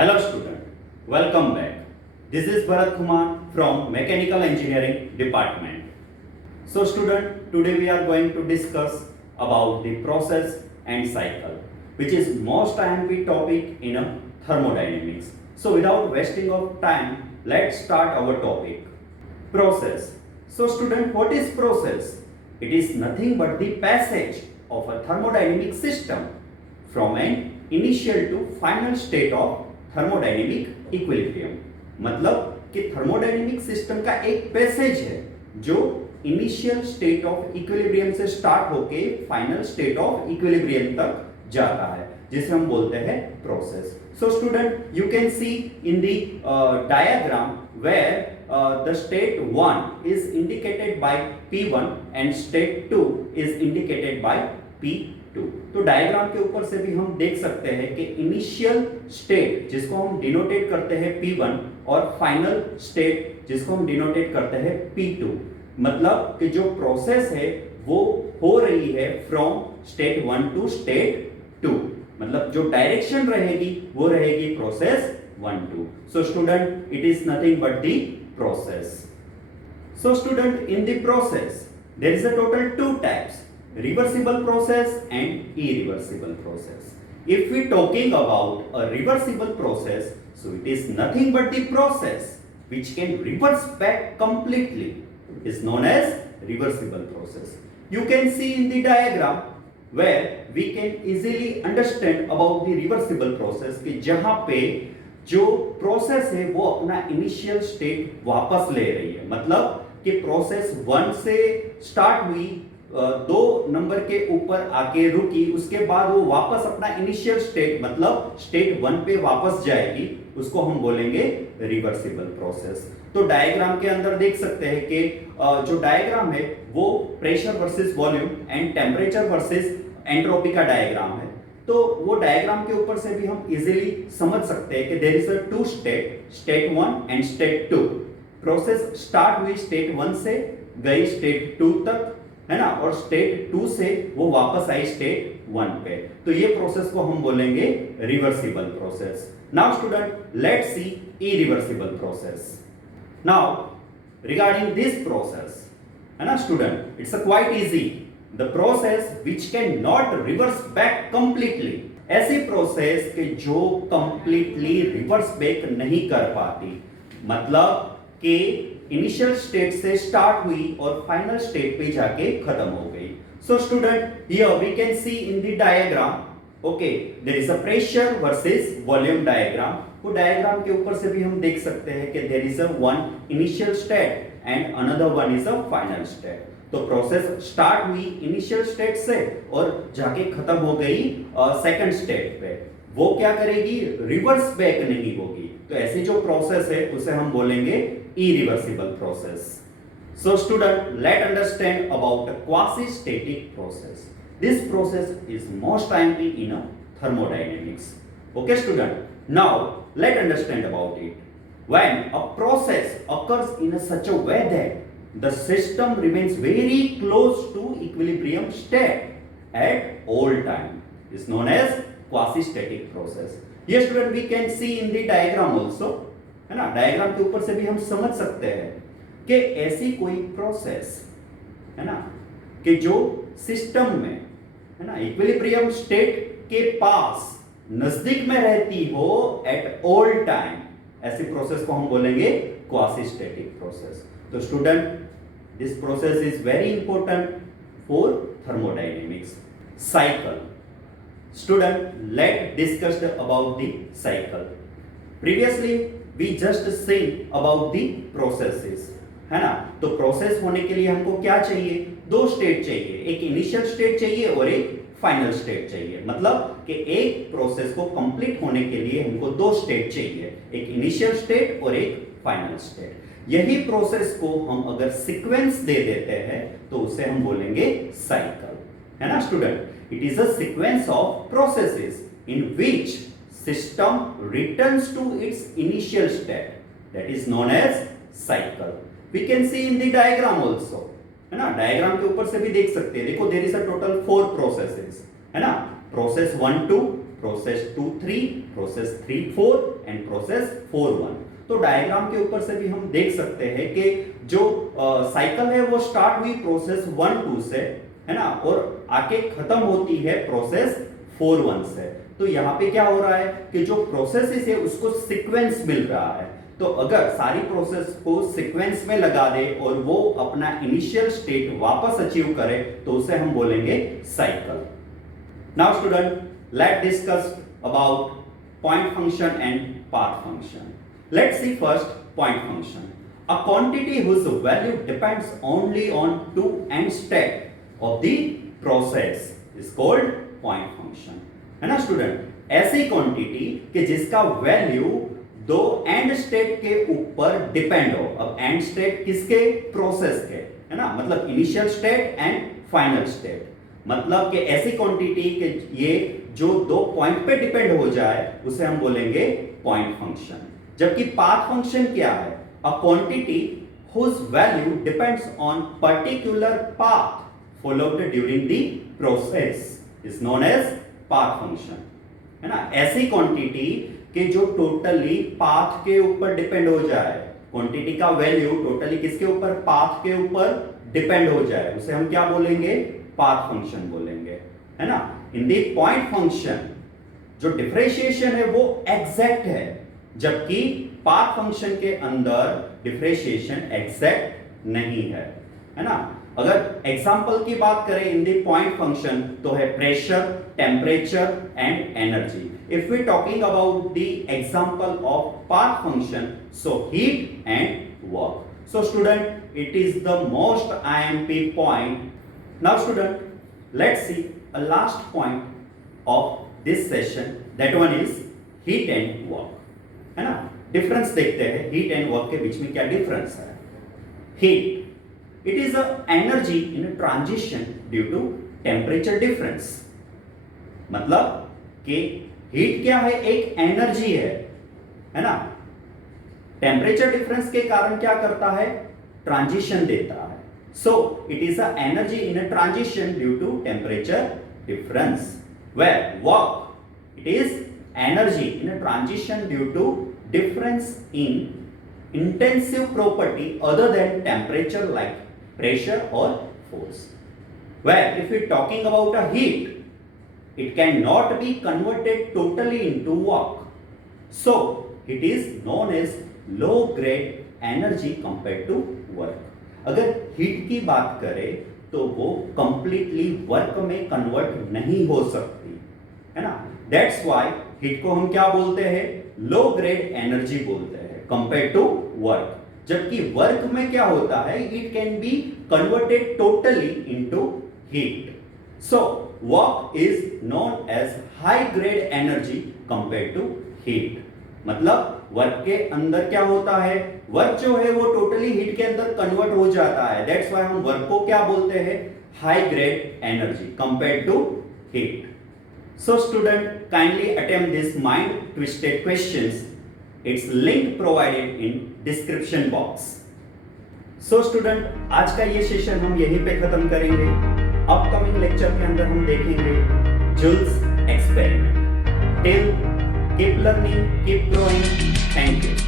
Hello student, welcome back. This is Bharat Kumar from Mechanical Engineering Department. So student, today we are going to discuss about the process and cycle, which is most IMP topic in a thermodynamics. So without wasting of time, let's start our topic. Process. So student, what is process? It is nothing but the passage of a thermodynamic system from an initial to final state of thermodynamic equilibrium. मतलब कि thermodynamic system का एक passage है जो initial state of equilibrium से start होके final state of equilibrium तक जाता है, जिसे हम बोलते हैं process. So student, you can see in the diagram where the state 1 is indicated by P1 and state 2 is indicated by P2. तो डायग्राम के ऊपर से भी हम देख सकते हैं कि इनिशियल स्टेट जिसको हम डिनोटेट करते हैं P1 और फाइनल स्टेट जिसको हम डिनोटेट करते हैं P2. मतलब कि जो प्रोसेस है वो हो रही है फ्रॉम स्टेट 1 टू स्टेट 2. मतलब जो डायरेक्शन रहेगी वो रहेगी process 1 2. So student, it is nothing but the process. So student, in the process there is a total two types, reversible process and irreversible process. If we talking about a reversible process, so it is nothing but the process which can reverse back completely is known as reversible process. You can see in the diagram where we can easily understand about the reversible process कि जहां पे जो process है वो अपना initial state वापस ले रही है. मतलब कि प्रोसेस 1 से स्टार्ट हुई, 2 नंबर के ऊपर आके रुकी, उसके बाद वो वापस अपना इनिशियल स्टेट मतलब स्टेट 1 पे वापस जाएगी, उसको हम बोलेंगे रिवर्सिबल प्रोसेस. तो डायग्राम के अंदर देख सकते हैं कि जो डायग्राम है वो pressure versus volume and temperature versus entropy का डायग्राम है. तो वो डायग्राम के ऊपर से भी हम इजीली समझ सकते हैं कि there is a two state, state 1 and state 2. Process start हुई स्टेट 1 से, गई स्टेट 2 तक, है ना, और स्टेट 2 से वो वापस आई स्टेट 1 पे. तो ये प्रोसेस को हम बोलेंगे reversible process. Now student, let's C irreversible process. Now regarding this process, है ना student, it's a quite easy. The process which cannot reverse back completely. ऐसी प्रोसेस के जो completely reverse back नहीं कर पाती. मतलब कि इनिशियल स्टेट से स्टार्ट हुई और फाइनल स्टेट पे जाके खत्म हो गई. So student, here we can see in the diagram, okay, there is a pressure versus volume diagram. तो डायग्राम के ऊपर से भी हम देख सकते हैं कि there is a one initial state and another one is a final state. तो प्रोसेस स्टार्ट हुई इनिशियल स्टेट से और जाके खत्म हो गई सेकंड स्टेट पे. वो क्या करेगी? रिवर्स बैक नहीं होगी. तो ऐसी जो प्रोसेस है उसे हम बोलेंगे irreversible process. So student, let understand about quasi static process. This process is most timely in a thermodynamics. Okay student, now let understand about it. When a process occurs in such a way that the system remains very close to equilibrium state at all time is known as quasi-static process. Here student, we can see in the diagram also, है ना, diagram के ऊपर से भी हम समझ सकते हैं कि ऐसी कोई प्रोसेस, है ना, कि जो सिस्टम में, है ना, इक्विलिब्रियम स्टेट के पास नजदीक में रहती हो एट ऑल टाइम, ऐसी प्रोसेस को हम बोलेंगे क्वासी-स्टैटिक प्रोसेस. तो student, this process is very important for thermodynamics. Cycle. Student, let's discuss about the cycle. Previously we just seen about the processes, है ना. तो प्रोसेस होने के लिए हमको क्या चाहिए? 2 स्टेट चाहिए, एक इनिशियल स्टेट चाहिए और एक फाइनल स्टेट चाहिए. मतलब कि एक प्रोसेस को कंप्लीट होने के लिए हमको 2 स्टेट चाहिए, एक इनिशियल स्टेट और एक फाइनल स्टेट. यही प्रोसेस को हम अगर सीक्वेंस दे देते हैं तो उसे हम बोलेंगे साइकिल, है ना student. It is a sequence of processes in which system returns to its initial state, that is known as cycle. We can see in the diagram also, है ना. डायग्राम के ऊपर से भी देख सकते हैं. देखो, there is a total 4 processes, है ना. Process 1 2, process 2-3, process 3-4 and process 4-1। तो डायग्राम के ऊपर से भी हम देख सकते हैं कि जो साइकिल है वो स्टार्ट हुई प्रोसेस 1-2 से, है ना, और आके खत्म होती है प्रोसेस 4-1 से। तो यहाँ पे क्या हो रहा है कि जो प्रोसेसेस है उसको सीक्वेंस मिल रहा है। तो अगर सारी प्रोसेस को सीक्वेंस में लगा दे और वो अपना इनिशियल स्टेट वापस अचीव करे तो उसे हम बोलेंगे cycle. Now student, let discuss about point function and path function. Let's see first point function. A quantity whose value depends only on two end state of the process is called point function. है ना student? ऐसी quantity कि जिसका value दो and state के ऊपर depend हो। अब एंड स्टेट किसके? प्रोसेस के, है ना, मतलब initial state and final state. मतलब कि ऐसी क्वांटिटी कि ये जो दो पॉइंट पे डिपेंड हो जाए उसे हम बोलेंगे पॉइंट फंक्शन। जबकि पाथ फंक्शन क्या है? A quantity whose value depends on particular path followed during the process is known as path function, है ना। ऐसी क्वांटिटी कि जो टोटली पाथ के ऊपर डिपेंड हो जाए, क्वांटिटी का वैल्यू टोटली किसके ऊपर? पाथ के ऊपर डिपेंड हो जाए, उसे हम क्या बोलेंगे? पाथ फंक्शन बोलेंगे, है ना। इन द पॉइंट फंक्शन जो डिफरेंशिएशन है वो एग्जैक्ट है, जबकि पाथ फंक्शन के अंदर डिफरेंशिएशन एग्जैक्ट नहीं है ना। अगर एग्जांपल की बात करें इन द पॉइंट फंक्शन तो है pressure, temperature and energy. If we talking about the example of path function, so heat and work. So student, it is the most IMP point. Now student, let's see a last point of this session, that one is heat and work, है ना। Difference देखते हैं heat and work के बीच में क्या difference है। Heat, it is a energy in transition due to temperature difference. मतलब कि हीट क्या है? एक एनर्जी है ना। टेम्परेचर डिफरेंस के कारण क्या करता है? ट्रांजिशन देता है। So it is a energy in a transition due to temperature difference. Where work, it is energy in a transition due to difference in intensive property other than temperature like pressure or force. Where if we are talking about a heat, it cannot be converted totally into work. So it is known as low grade energy compared to work. अगर heat की बात करें तो वो completely work में convert नहीं हो सकती, है ना। That's why हीट को हम क्या बोलते हैं? लो ग्रेड एनर्जी बोलते हैं कंपेयर टू वर्क। जबकि वर्क में क्या होता है? It can be converted totally into heat. So work is known as high grade energy compare to heat. मतलब वर्क के अंदर क्या होता है? वर्क जो है वो टोटली हीट के अंदर कन्वर्ट हो जाता है। दैट्स व्हाई हम वर्क को क्या बोलते हैं? High grade energy compare to heat. So student, kindly attempt this mind twisted questions. Its link provided in description box. So student, आज का ये सेशन हम यहीं पे खत्म करेंगे। अपकमिंग लेक्चर के अंदर हम देखेंगे Joule's experiment. Till keep learning, keep growing. Thank you.